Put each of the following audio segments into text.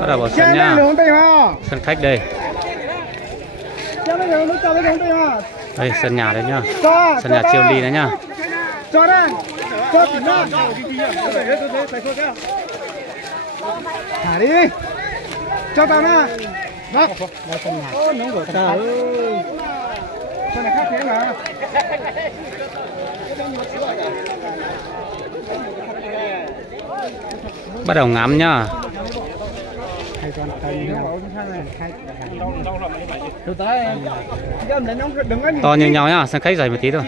Bắt đầu vào sân nha. Sân khách đây. Đây sân nhà đấy nhá. Sân nhà Chiêu Ly đấy nhá. Cho đây. Cho tỉnh ra. Thả đi. Cho tao nè. Đó. Ô, nóng của trời ơi. Sao này khác thế mà. Bắt đầu ngắm nhá. To như nhau nhá, sân khách dày một tí thôi.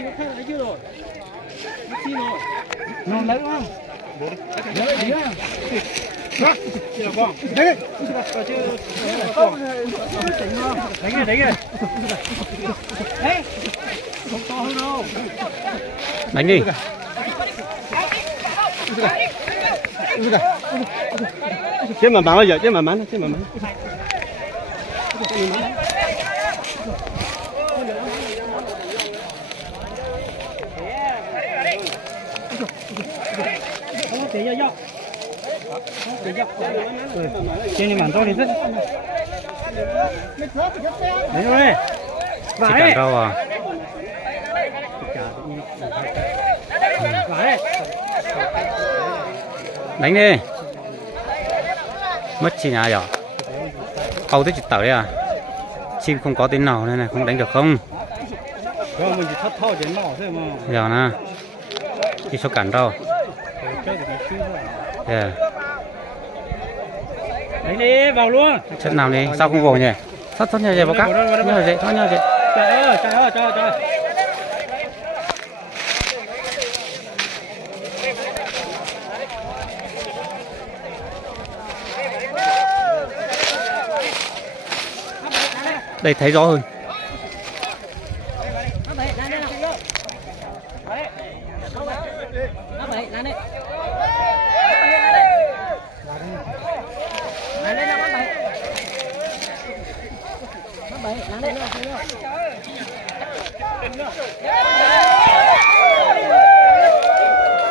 Đánh đi. Chứ mà bắn bây giờ, chứ mà bắn. Trên màn to thì rất. Đấy rồi. Chỉ cản rau à. Đánh đi. Mất chỉ nhà rồi. Câu tới chỉ tới à. Chim không có tên nào nên này không đánh được không? Mình chỉ thất thôi đến nọ thôi mà. Giờ nè. Chỉ cho cản rau. Yeah. Đánh đi, vào luôn. Trận nào đi, sao không vào nhỉ? Sao thoát nhau vậy báo cáo? Nhau vậy, thoát nhau vậy. Trời ơi, trời. Đây thấy rõ hơn.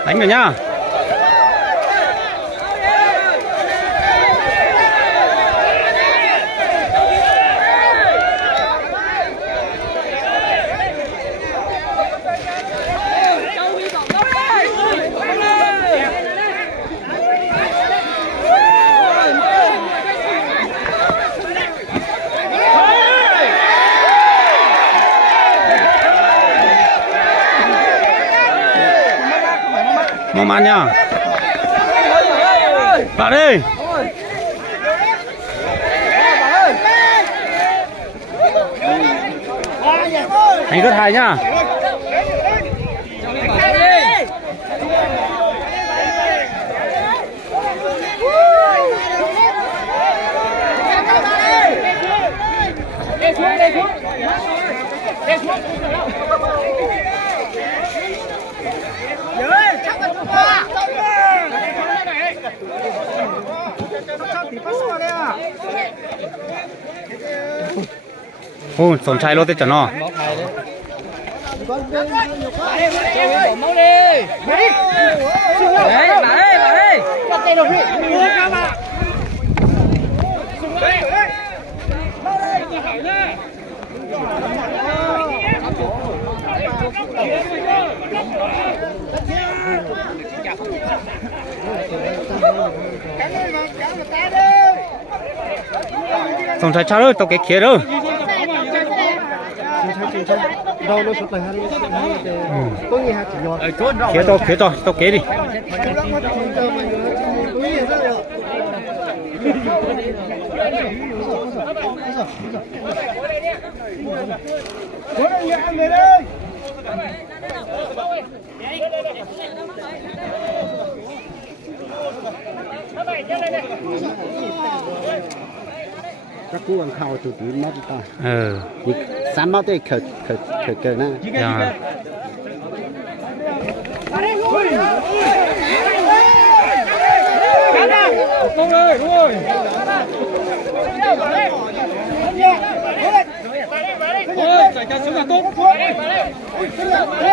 Đánh rồi nhá. Mong ăn nha. Vào đi. Anh rất hay nhá. Ôi, sổng chai lô tết chả nó. Sổng chai ơi, tao cái kia đâu. Đâu nó sụt lại có nghe hạt rồi. Khía to, tao kế đi. Các cô ăn khao từ từ mất ta. Sáng máu tới khởi nè. Dạ.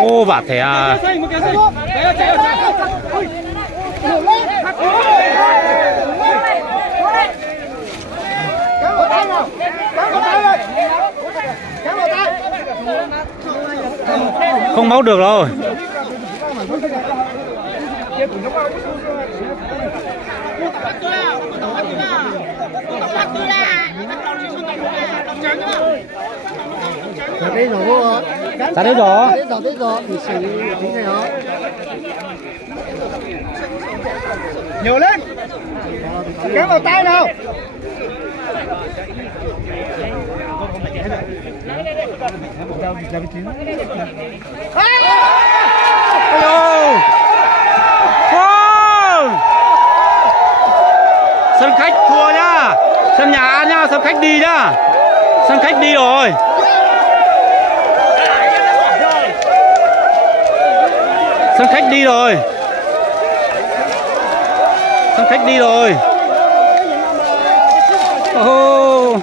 Ô vả thế à. không máu được rồi. Đây rồi cô. Dạ đấy rồi. Đấy rồi. Thì xử lý thế này đó. Nhiều lên. Kéo vào tay nào. Sân khách thua nhá. Sân nhà nhá, sân khách đi nhá. Sân khách đi rồi. Sân khách đi rồi. Sân khách đi rồi. Oh.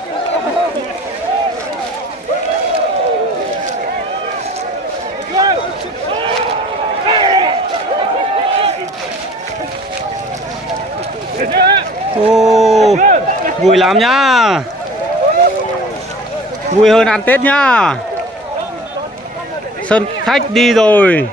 Oh. Vui lắm nhá. Vui hơn ăn Tết nhá. Sân khách đi rồi.